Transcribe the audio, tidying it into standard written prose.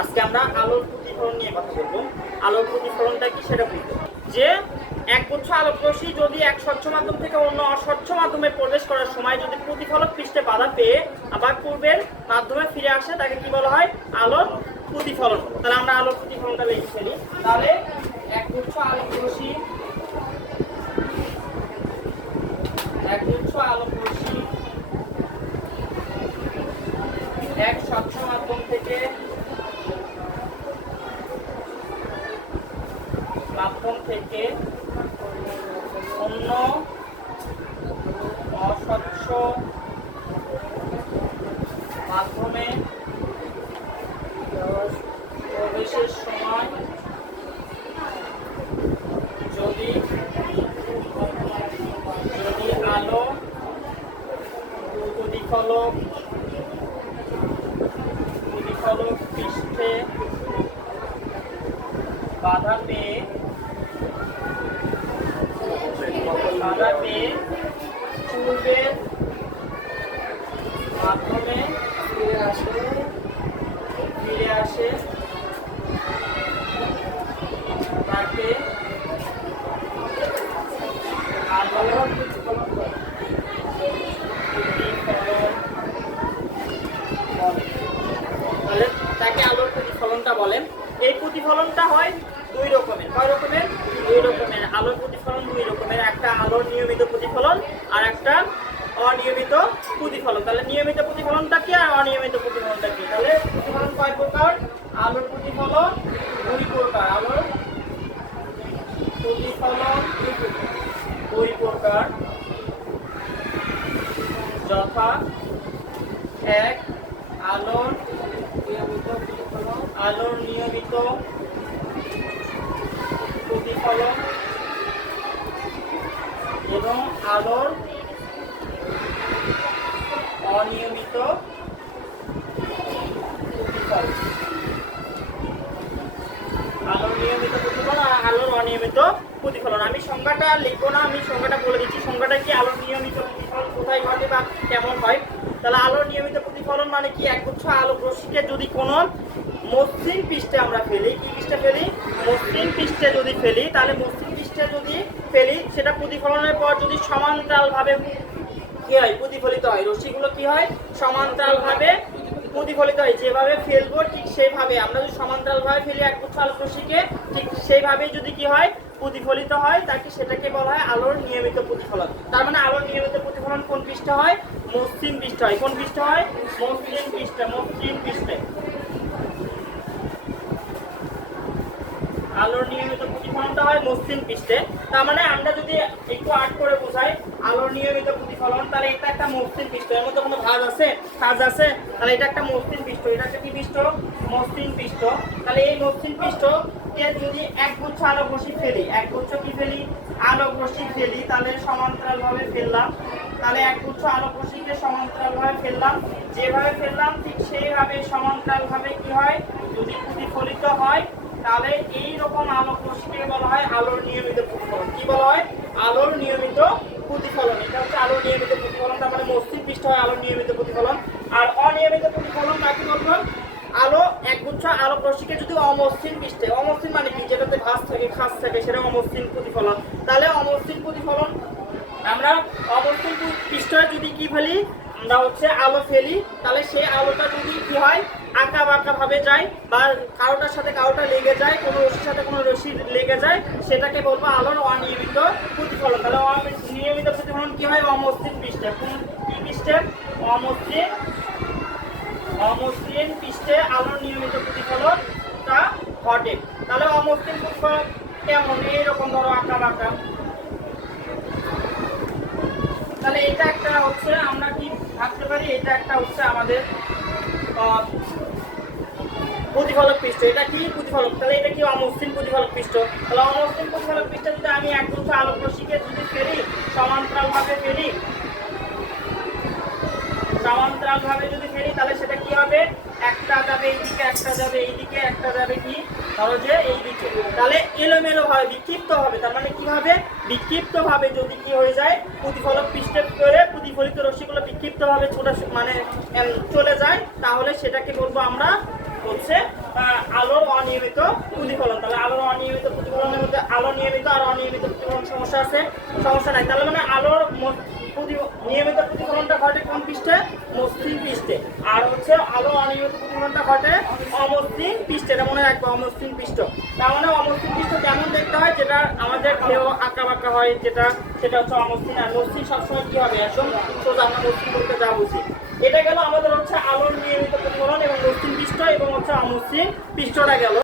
আজকে আমরা আলোর প্রতিফলন নিয়ে কথা বলবো। আলোর প্রতিফলনটা কি সেটা বুঝবো। যে একগুচ্ছ আলোক রশ্মি যদি এক স্বচ্ছ মাধ্যম থেকে অন্য অস্বচ্ছ মাধ্যমে প্রবেশ করার সময় যদি প্রতিফলক পৃষ্ঠে বাধা পেয়ে আবার পূর্বের মাধ্যমে ফিরে আসে তাকে কি বলা হয়? আলোর প্রতিফলন। তাহলে আমরা আলোর প্রতিফলনটা লিখে ফেলি। তাহলে একগুচ্ছ আলোক রশ্মি এক স্বচ্ছ মাধ্যম থেকে অন্য অস্বচ্ছ মাধ্যমে প্রবেশের সময় যদি আলো প্রতিফলক পৃষ্ঠে বাধা পেয়ে পূর্বের মাধ্যমে ফিরে আসে তাকে আলোর প্রতিফলন বলে। তাকে আলোর প্রতিফলনটা বলেন। এই প্রতিফলনটা হয় দুই রকমের। কয় রকমের? দুই রকমের। আলোর প্রতিফলন দুই রকমের, একটা আলোর নিয়মিত প্রতিফলন আর একটা অনিয়মিত প্রতিফলন। তাহলে নিয়মিত প্রতিফলনটা কি আর অনিয়মিত প্রতিফলনটা কি? তাহলে প্রতিফলন কয় প্রকার? আলোর প্রতিফলন দুই প্রকার। আলোর প্রতিফলন দুই প্রকার, যথা এক আলোর নিয়মিত প্রতিফলন এবং আলোর অনিয়মিত প্রতিফলন। আলোর নিয়মিত প্রতিফলন আর আলোর অনিয়মিত প্রতিফলন। আমি সংজ্ঞাটা লিখবো না, আমি সংজ্ঞাটা বলে দিচ্ছি। সংজ্ঞাটা কি? আলোর নিয়মিত প্রতিফলন কোথায় ঘটে বা কেমন হয়। তাহলে আলোর নিয়মিত প্রতিফলন মানে কি? একগুচ্ছ আলোক রশ্মিকে যদি কোনো মসৃণ পৃষ্ঠে আমরা ফেলি, কি পৃষ্ঠে ফেলি? মসৃণ পৃষ্ঠে যদি ফেলি, তাহলে মসৃণ পৃষ্ঠে যদি ফেলি সেটা প্রতিফলনের পর যদি সমান্তরালভাবে কি হয়? প্রতিফলিত হয়। রশ্মিগুলো কি হয়? সমান্তরালভাবে প্রতিফলিত হয়। যেভাবে ফেলবো ঠিক সেইভাবে, আমরা যদি সমান্তরালভাবে ফেলি একগুচ্ছ আলোক রশ্মিকে, ঠিক সেইভাবেই যদি কি হয়? প্রতিফলিত হয়, তাকে সেটাকে বলা হয় আলোর নিয়মিত প্রতিফলন। তার মানে আলোর নিয়মিত প্রতিফলন কোন পৃষ্ঠে হয়? মসৃণ পৃষ্ঠে হয়। কোন পৃষ্ঠে হয়? মসৃণ পৃষ্ঠে। আলোর নিয়মিত প্রতিফলনটা হয় মসৃণ পৃষ্ঠে। তার মানে আমরা যদি একটু আর্ট করে বোঝাই আলোর নিয়মিত প্রতিফলন, তাহলে এটা একটা মসৃণ পৃষ্ঠ। এর মধ্যে কোনো কাজ আছে? তাহলে এটা একটা মসৃণ পৃষ্ঠ। এটা একটা কি পৃষ্ঠ? মসৃণ পৃষ্ঠ। তাহলে এই মসৃণ পৃষ্ঠকে যদি একগুচ্ছ আলোক রশ্মি ফেলি, একগুচ্ছ কি ফেলি? আলোক রশ্মি ফেলি, তাহলে সমান্তরালভাবে ফেললাম। তাহলে একগুচ্ছ আলোক রশ্মিকে সমান্তরালভাবে ফেললাম। যেভাবে ফেললাম ঠিক সেইভাবে সমান্তরালভাবে কি হয়? যদি প্রতিফলিত হয়, তাহলে এইরকম আলোক রশ্মিকে বলা হয় আলোর নিয়মিত প্রতিফলন। কি বলা হয়? আলোর নিয়মিত প্রতিফলন। এটা হচ্ছে আলোর নিয়মিত প্রতিফলন। তার মানে মসৃণ পৃষ্ঠ হয় আলোর নিয়মিত প্রতিফলন। আর অনিয়মিত প্রতিফলন কাকে বলবো? আলো একগুচ্ছ আলোক রশ্মিকে যদি অমসৃণ পৃষ্ঠে, অমসৃণ মানে কি? যেটাতে খাঁজ থাকে সেটা অমসৃণ প্রতিফলন। তাহলে অমসৃণ প্রতিফলন, আমরা অমসৃণ পৃষ্ঠে যদি কি ফেলি? আমরা হচ্ছে আলো ফেলি, তাহলে সেই আলোটা যদি কি হয়? আঁকা বাঁকা ভাবে যায় বা কারোটার সাথে কারোটা লেগে যায়, কোনো রশ্মির সাথে কোনো রশ্মি লেগে যায়, সেটাকে বলবো আলোর অনিয়মিত প্রতিফলন। তাহলে নিয়মিত প্রতিফলন কি হয়? অমসৃণ পৃষ্ঠে। কোন কি পৃষ্ঠে? অমসৃণ পৃষ্ঠে আলোর নিয়মিত প্রতিফলনটা ঘটে। তাহলে অমসৃণ প্রতিফলন কেমন? এইরকম ধরো আঁকা বাঁকা। তাহলে এটা একটা হচ্ছে, আমরা কি ভাবতে পারি, এটা একটা হচ্ছে আমাদের প্রতিফলক পৃষ্ঠ। এটা কি? প্রতিফলক। তাহলে এটা কি? অমসৃণ প্রতিফলক পৃষ্ঠ। তাহলে অমসৃণ প্রতিফলক পৃষ্ঠে যদি আমি একগুচ্ছ আলোক রশ্মিকে যদি ফেলি, সমান্তরালভাবে ফেলি, তাহলে সেটা কি হবে? একটা যাবে এইদিকে, একটা যাবে এইদিকে, একটা যাবে কি ধরো যে এইদিকে। তাহলে এলোমেলো ভাবে বিক্ষিপ্ত হবে। তার মানে কি হবে? বিক্ষিপ্ত ভাবে যদি কি হয়ে যায়? প্রতিফলক পৃষ্ঠে করে প্রতিফলিত রশ্মিগুলো বিক্ষিপ্ত ভাবে মানে চলে যায়, তাহলে সেটাকে বলবো আমরা হচ্ছে আলোর অনিয়মিত প্রতিফলন। তাহলে আলোর অনিয়মিত প্রতিফলনের মধ্যে আলো নিয়মিত আর অনিয়মিত প্রতিফলন সমস্যা আছে, সমস্যা নাই। তাহলে মানে আলোর নিয়মিত প্রতিফলনটা ঘটে কোন পৃষ্ঠে? মসৃণ পৃষ্ঠে। আর হচ্ছে আলো অনিয়মিত প্রতিফলনটা ঘটে অমসৃণ পৃষ্ঠে। এটা মনে রাখবো, অমসৃণ পৃষ্ঠ। তার মানে অমসৃণ পৃষ্ঠ কেমন দেখতে হয়? যেটা আমাদের দেহ আঁকা বাঁকা হয়, সেটা হচ্ছে অমসৃণ। আর মসৃণ সবসময় কি হবে? একদম সোজা। আমরা মসৃণ বলতে যা বুঝি। এটা গেল আমাদের হচ্ছে আলোর নিয়মিত প্রতিফলন এবং মসৃণ পৃষ্ঠ এবং হচ্ছে অমসৃণ পৃষ্ঠটা গেল।